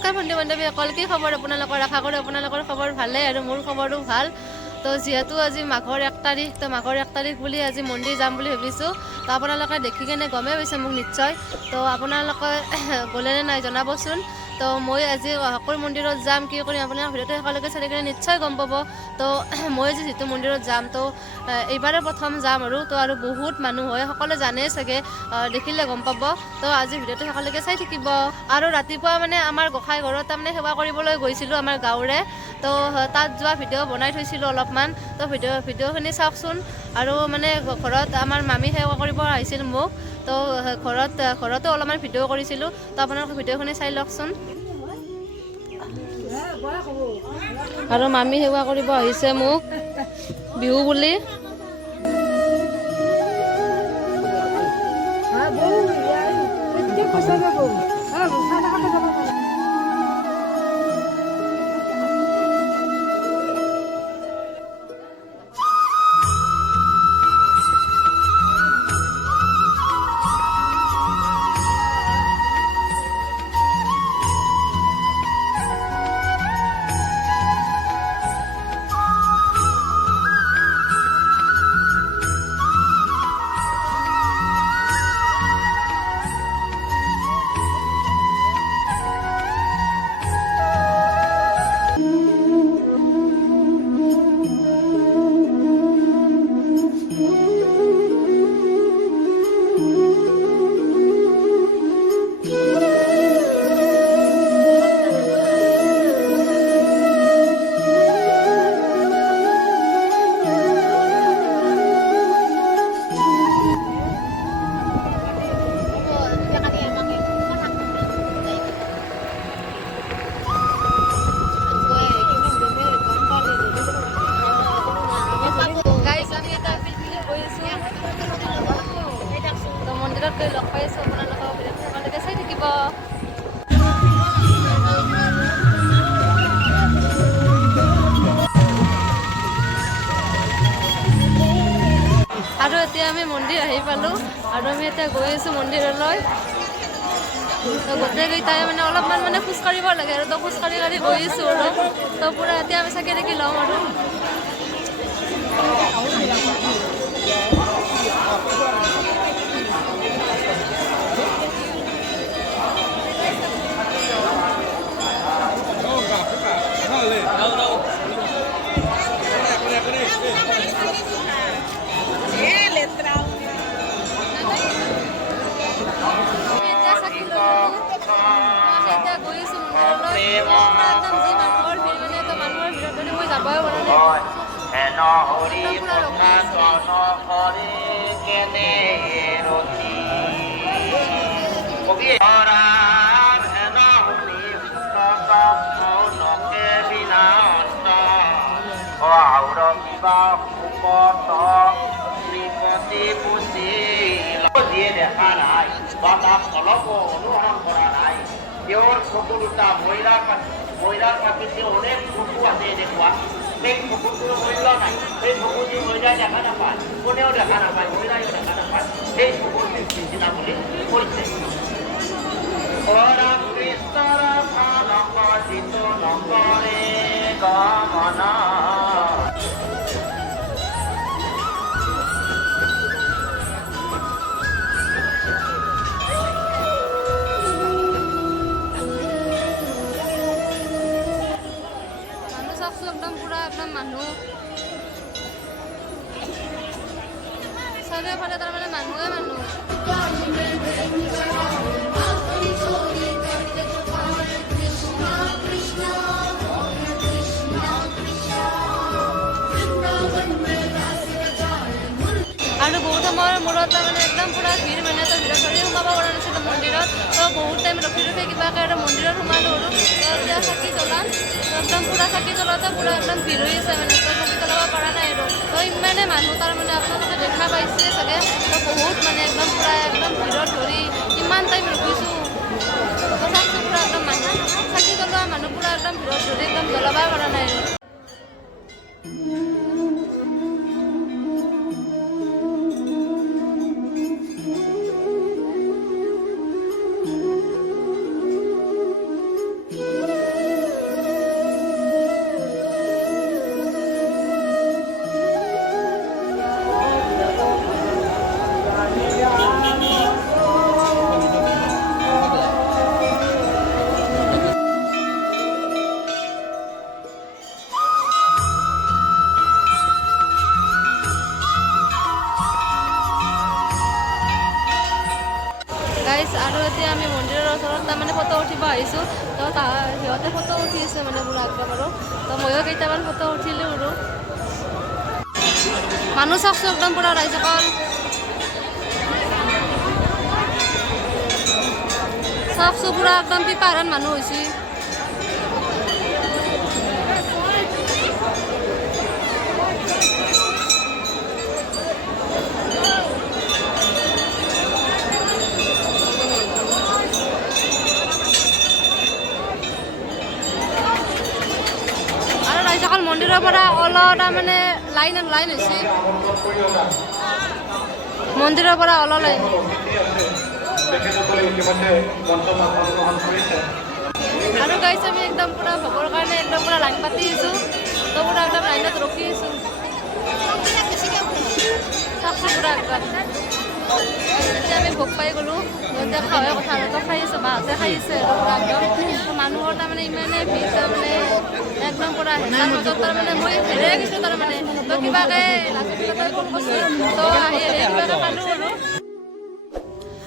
নমস্কাৰ বন্ধু বান্ধৱীসকল, কি খবৰ আপোনালোকৰ? আশা কৰোঁ আপোনালোকৰ খবৰ ভালেই আৰু মোৰ খবৰো ভাল। তো যিহেতু আজি মাঘৰ 1 তাৰিখ, তো মাঘৰ 1 তাৰিখ বুলি আজি মন্দিৰ যাম বুলি ভাবিছোঁ। তো আপোনালোকে দেখি কেনে গমেই পাইছে মোক নিশ্চয়। তো আপোনালোকে গ'লেনে নাই জনাবচোন। তো মই আজি সকলো মন্দিৰত যাম, কি কৰিম আপোনালোকৰ ভিডিঅ'টো একেলগে চাই কিনে নিশ্চয় গম পাব। তো মই আজি যিটো মন্দিৰত যাম, তো এইবাৰে প্ৰথম যাম আৰু বহুত মানুহ হয়, সকলোৱে জানেই চাগে, দেখিলে গম পাব। তো আজি ভিডিঅ'টো একেলগে চাই থাকিব। আৰু ৰাতিপুৱা মানে আমাৰ গোঁসাই ঘৰত তাৰমানে সেৱা কৰিবলৈ গৈছিলোঁ আমাৰ গাঁৱৰে। তো তাত যোৱা ভিডিঅ' বনাই থৈছিলোঁ অলপমান। তো ভিডিঅ'খিনি চাওকচোন। আৰু মানে ঘৰত আমাৰ মামী সেৱা কৰিব আহিছিল মোক। তো ঘৰতো অলপমান ভিডিঅ' কৰিছিলোঁ। তো আপোনালোকে ভিডিঅ'খিনি চাই লওকচোন। আৰু মামী সেৱা কৰিব আহিছে মোক বিহু বুলি। মন্দিৰত গৈ লগ পাইছোঁ আপোনালোকক, আপোনালোকে চাই থাকিব। আৰু এতিয়া আমি মন্দিৰ আহি পালোঁ আৰু আমি এতিয়া গৈ আছোঁ মন্দিৰলৈ। তো গোটেইকেইটাই মানে অলপমান মানে খোজকাঢ়িব লাগে আৰু তো খোজকাঢ়ি গৈ আছোঁ আৰু তো পূৰা এতিয়া আমি চাকি তাকি ল'ম আৰু। দেখা নাই বা তাক অলপো অনুসৰণ কৰা নাই। তেওঁৰ চকু দুটা মহিলাৰ প্ৰাকৃতিক অনেক চকু আছে দেখুৱা, সেই চকুটোৰ মূল্য নাই। সেই চকুটি মহিলাই দেখা নাপায়, কোনেও দেখা নাপায়, মহিলাইও দেখা নাপায়। সেই চকুৰ নিচিনা বুলি কৈছে। কৃষ্ণৰ যিটো নকৰে গমনা। মানুহ চাৰিওফালে তাৰমানে মানুহে মানুহ। আৰু বহুত সময়ৰ মূৰত তাৰমানে একদম পূৰা ভিৰ, মানে তো ভিৰত ধৰি সোমাব পৰা নাছিলোঁ মন্দিৰত। তো বহুত টাইম ৰখি কিবাকৈ আৰু মন্দিৰত সোমালোঁ আৰু এতিয়া চাকি জ্বলাম। একদম পূৰা চাকি জ্বলাওঁতে পূৰা একদম ভিৰ হৈ আছে, মানে তো চাকি জ্বলাব পৰা নাই আৰু তো ইমানে মানুহ তাৰমানে আপোনালোকে দেখা পাইছে চাগে। তো বহুত মানে একদম পূৰা একদম ভিৰত ধৰি ইমান টাইম ৰখিছোঁ। তো চাকচোন পূৰা একদম মানুহ চাকি জ্বলোৱা মানুহ পূৰা একদম ভিৰত ধৰি একদম জ্বলাবই পৰা নাই আৰু। গাইছ আৰু এতিয়া আমি মন্দিৰৰ ওচৰত তাৰমানে ফটো উঠিব আহিছোঁ তো সিহঁতে ফটো উঠি আছে মানে পুৰা একদম আৰু তো ময়ো কেইটামান ফটো উঠিলোঁ আৰু মানুহ চাওকচোন একদম পুৰা ৰাইজসকল চাওকচোন পুৰা একদম পিপাহাৰান মানুহ হৈছে ৰাইজসকল মন্দিৰৰ পৰা তাৰমানে লাইন হৈছে মন্দিৰৰ পৰা লাইন আৰু গাইছ আমি একদম পুৰা ভোগৰ কাৰণে একদম পুৰা লাইন পাতি আছোঁ তো পুৰা একদম লাইনত ৰখি আছোঁ চাওকচোন পুৰা একদম এতিয়া আমি ভোগ পাই গ'লোঁ এতিয়া খাওঁহে কথা আৰু তো খাই আছোঁ বাহঁতে খাই আছে আৰু পুৰা একদম মানুহৰ তাৰমানে ইমানেই ভিৰ তাৰমানে একদম পুৰা হেঁচাৰ মাজত তাৰমানে মই হেৰাই গৈছোঁ তাৰমানে তো কিবাকৈ লাষ্টত ফোন কৰিছোঁ তো আহি কিবাকৈ পালোঁ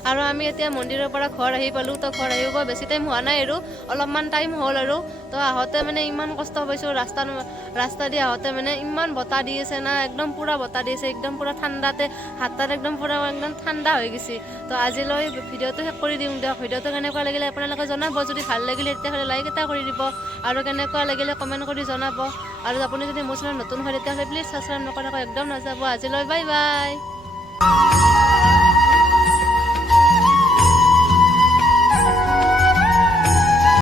আৰু আমি এতিয়া মন্দিৰৰ পৰা ঘৰ আহি পালোঁ তো ঘৰ আহিব বেছি টাইম হোৱা নাই আৰু অলপমান টাইম হ'ল আৰু তো আহোঁতে মানে ইমান কষ্ট পাইছোঁ ৰাস্তা দি আহোঁতে মানে ইমান বতাহ দি আছে না একদম পুৰা বতাহ দি আছে একদম পুৰা ঠাণ্ডাতে হাতত একদম পুৰা একদম ঠাণ্ডা হৈ গৈছে তো আজিলৈ ভিডিঅ'টো শেষ কৰি দিওঁ দিয়ক ভিডিঅ'টো কেনেকুৱা লাগিলে আপোনালোকে জনাব যদি ভাল লাগিলে তেতিয়াহ'লে লাইক এটা কৰি দিব আৰু কেনেকুৱা লাগিলে কমেণ্ট কৰি জনাব আৰু আপুনি যদি মোৰ চেনেল নতুন হয় তেতিয়াহ'লে প্লিজ ছাবস্ক্ৰাইব নকৰাকৈ একদম নাযাব আজিলৈ বাই বাই